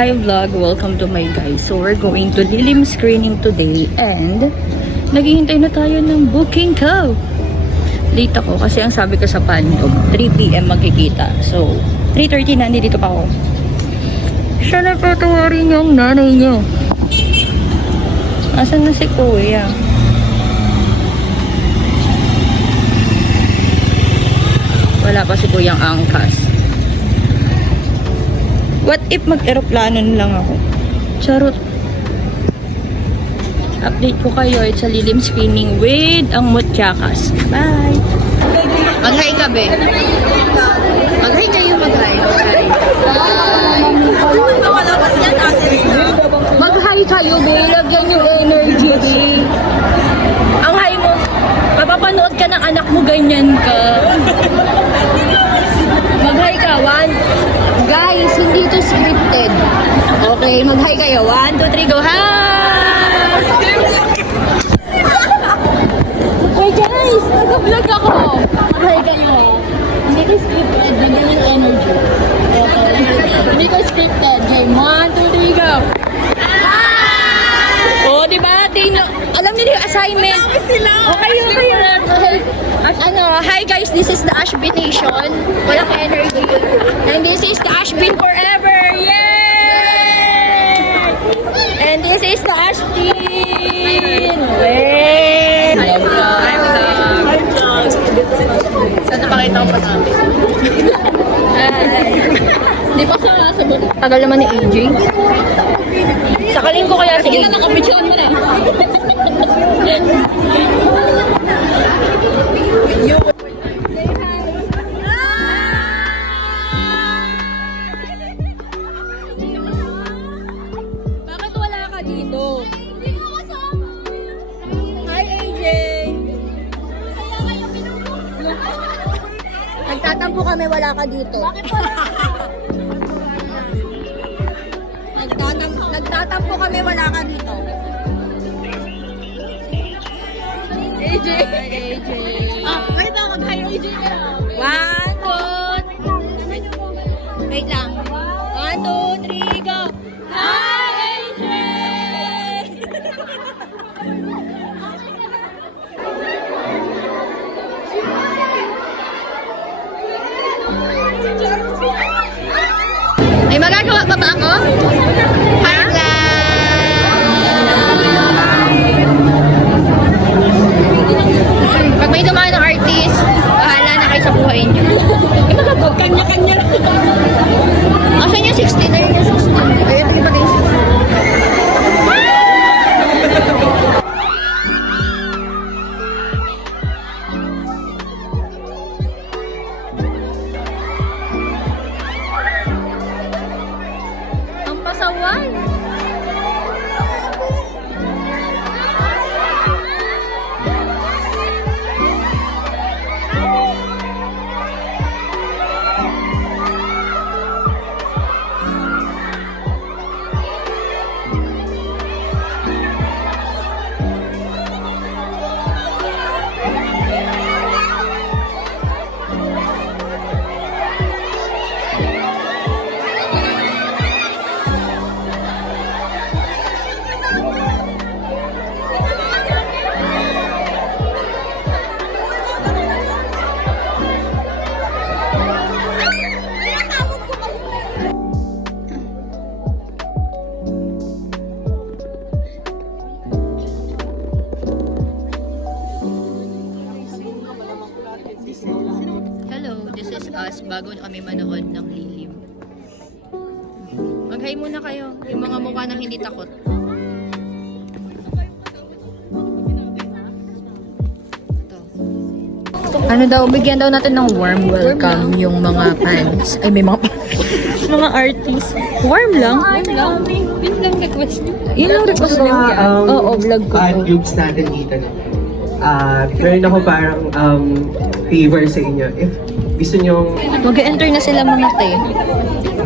Hi vlog, welcome to my guys. So we're going to Lilim screening today and naghihintay na tayo ng booking ko. Late ako kasi ang sabi ko sa Pandog, 3 PM magkikita. So 3:30 na, dito pa ako. Siya na patawarin yung nanay niyo. Asan na si Kuya? Wala pa si Kuyang angkas. What if mag-aeroplano lang ako? Charot. Update ko kayo. It's a Lilim screening with ang Mutyakas. Bye! Mag-hi ka, be. Mag-hi kayo, mag-hi. Mag-hi kayo, be. Lagyan yung energy, be. Ang hi mo, papapanood ka ng anak mo, ganyan ka. Mag-hi ka, one. Guys, hindi to scripted. Okay, mag-hi kayo. 1, 2, 3, go. Hi! Hey guys, nag-vlog ako. Mag-hi kayo. Hindi to scripted. Lagyan yung energy. Okay. Hindi to scripted. Okay, 1, 2, 3, go. Hi! Oh, diba? Alam niyo yung assignment. Okay. Hi guys, this is the Ashbin Nation. Walang energy. And this is the Ashbin Forever. Yay! And this is the Ashbin. Wait! Hi vlog. Saan napakita ko pa namin? Hindi pa siya nasabot. Tagal naman ni AJ. Sakalin ko kaya si AJ. Hindi na nakapicturean mo na eh. Bakit wala ka dito? Hindi ko kasama. Hi AJ! Nagtatampo kami, wala ka dito. Bakit wala? Nagtatampo kami, wala ka dito. AJ! AJ! Wait lang, mag-hi AJ na. 1, 2, wait lang. 1, 2, 3, go! Hi AJ! May magagawa pa ba ako? Hi vlog! Pag may dumaan ng artist, bahala na kayo sa buhay niyo. Magagawag, kanya-kanya lang. Asan yung 16? Ayun yung 16. Ayun yung pati yung 16. Ang pasawan! Hello, this is us bago kami manood ng Lilim. Mag-hi muna kayo, yung mga mukha nang hindi takot. Ito. Ano daw, bigyan daw natin ng warm welcome yung mga fans. Ay, may mga mga artists. Warm lang? Yun lang request niyo. Yun lang request niyo. Oo, vlog ko. Tubes natin dito naman. meron ako parang favor sa inyo. If gusto nyo, Mag-enter na sila mga te.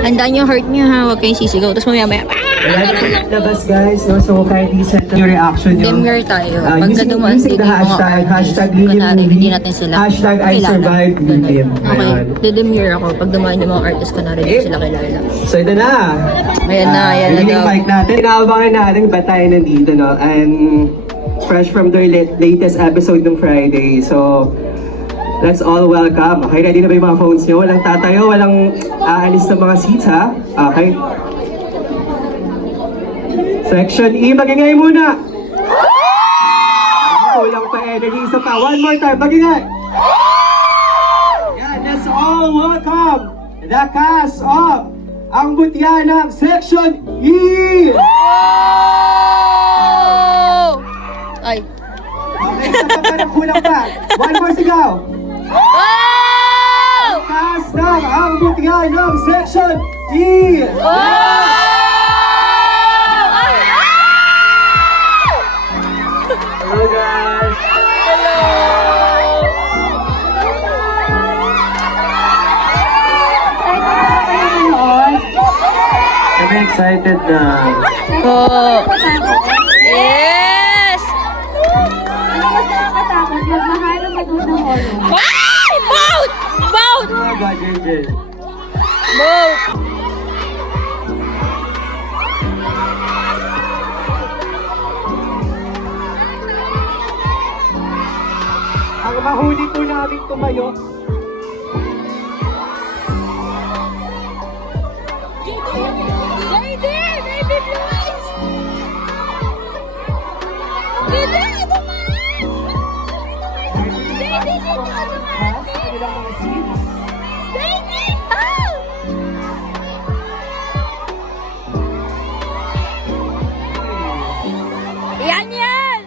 Handaan yung heart niya ha, huwag kayong sisigaw. Tapos mamaya, wala na labas guys, no? So kindly send your reaction nyo. Demure tayo. Pagka dumaan using sila the yung mga hashtag, artist, hashtag kunwari, Lilim hindi Movie, natin sila hashtag I kilala. survived Ganun. Lilim. Okay, Ayan. didemure ako. Pag dumaan yung mga artist, kunwari, hindi sila kilala. So ito na. Ayan na, ayan na Yung daw. mic natin. Inaabangan natin ba tayo nandito, no? And fresh from their latest episode ng Friday. So, let's all welcome. Okay, ready na ba yung mga phones nyo? Walang tatayo, walang aalis sa mga seats, ha? Okay. Section E, magingay muna. Kulang pa energy. Isa pa. One more time. Magingay. Yeah, let's all welcome the cast of ang Butyanang Section E! Ay. Okay, isa pa parang kulang pa. One more sigaw. Cast ng ang Butyanang Section E! Hello guys! Kami excited na. Oh. Yes! Ano mas nakakatakot? Magmahal o mag-host ng horror? Ay! Boat! Boat! Oh God, JJ. Boat! Ang mahuli po namin tumayo. JD! Baby please! JD! Kanilang mga seats. Yan yan!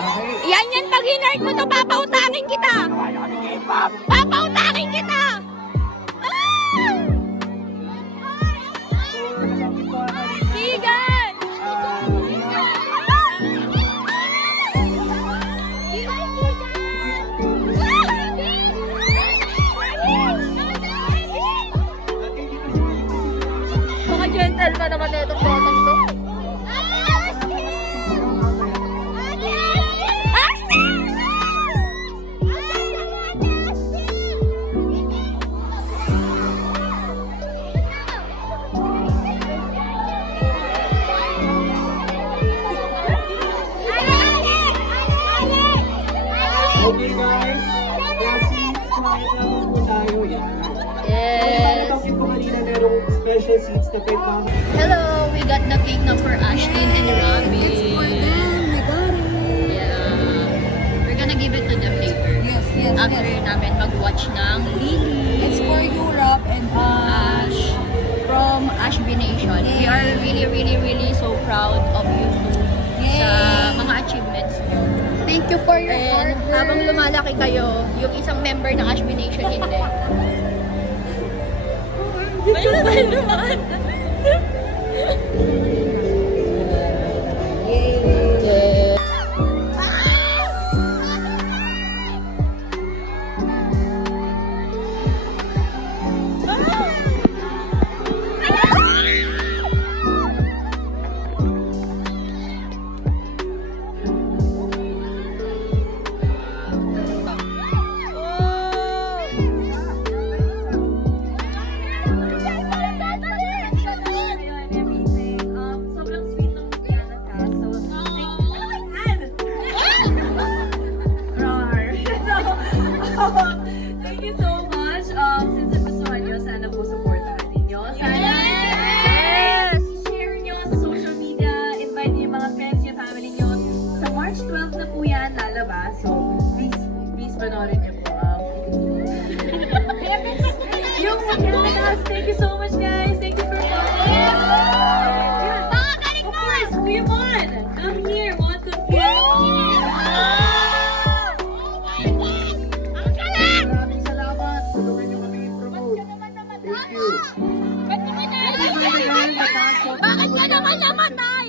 Okay. Yan yan pag hinard mo to, papautakin kita! Papautakin kita! Keegan! Mga gentleman naman na itong bottom to. Okay guys, mga seats, kumain lang po tayo. Yan. Yes. Bakit po kanina merong special seats na pwede pa. Hello, we got the cake na for Ashlyn and Robbie. It's for them, we got it. Yeah. We're gonna give it to them later. Yes, After namin mag-watch ng Lily. It's for Europe and Ash from Ashby Nation. We are really, really, really so proud of you sa mga achievements niyo. thank you for your And habang lumalaki kayo, yung isang member ng Ashby Nation hindi. Ayun na tayo naman. sobrang sweet ng Diana cast. So, thank you so much. Since nagustuhan nyo, sana po supportahan ninyo. Sana share nyo sa social media, invite nyo yung mga friends nyo, family nyo. Sa March 12 na po yan lalabas. So, please panoorin nyo po. Yung Diana cast, thank you so much guys. Thank you for watching. Of course, we won. Come here, want to Maraming salamat. Tulungan nyo kami i-promote. Thank you. Bakit ka naman namatay?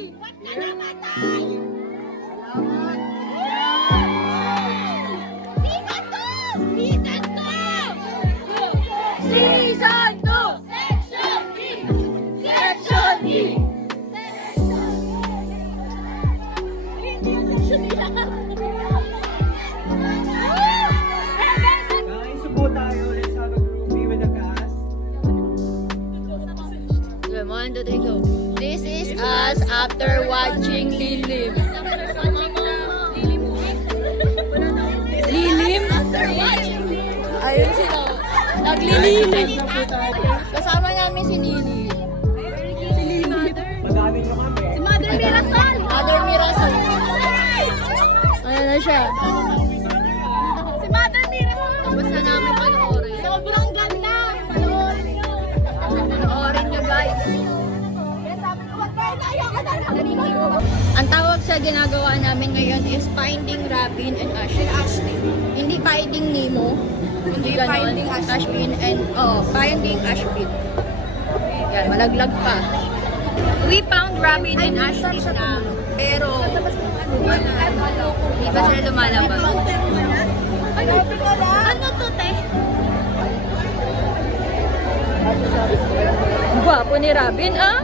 us after watching Lilim. Lilim? Ayun sila. Naglililim. Kasama namin si Lili. Si Lili Mother. Si Mother Mirasol. Mother Mirasol. Ayan na siya. Si Mother Mirasol. Tapos na namin panoorin. Sobrang ganda. Panoorin nyo guys. Ang tawag sa ginagawa namin ngayon is Finding Robin and Ashby. Hindi Finding Nemo. Hindi ganon. Ashby and Finding Ashby. Yan, malaglag pa. We found Robin and Ashby na, pero hindi pa sila lumalabas. Ano to, te? Gwapo ni Robin, ah?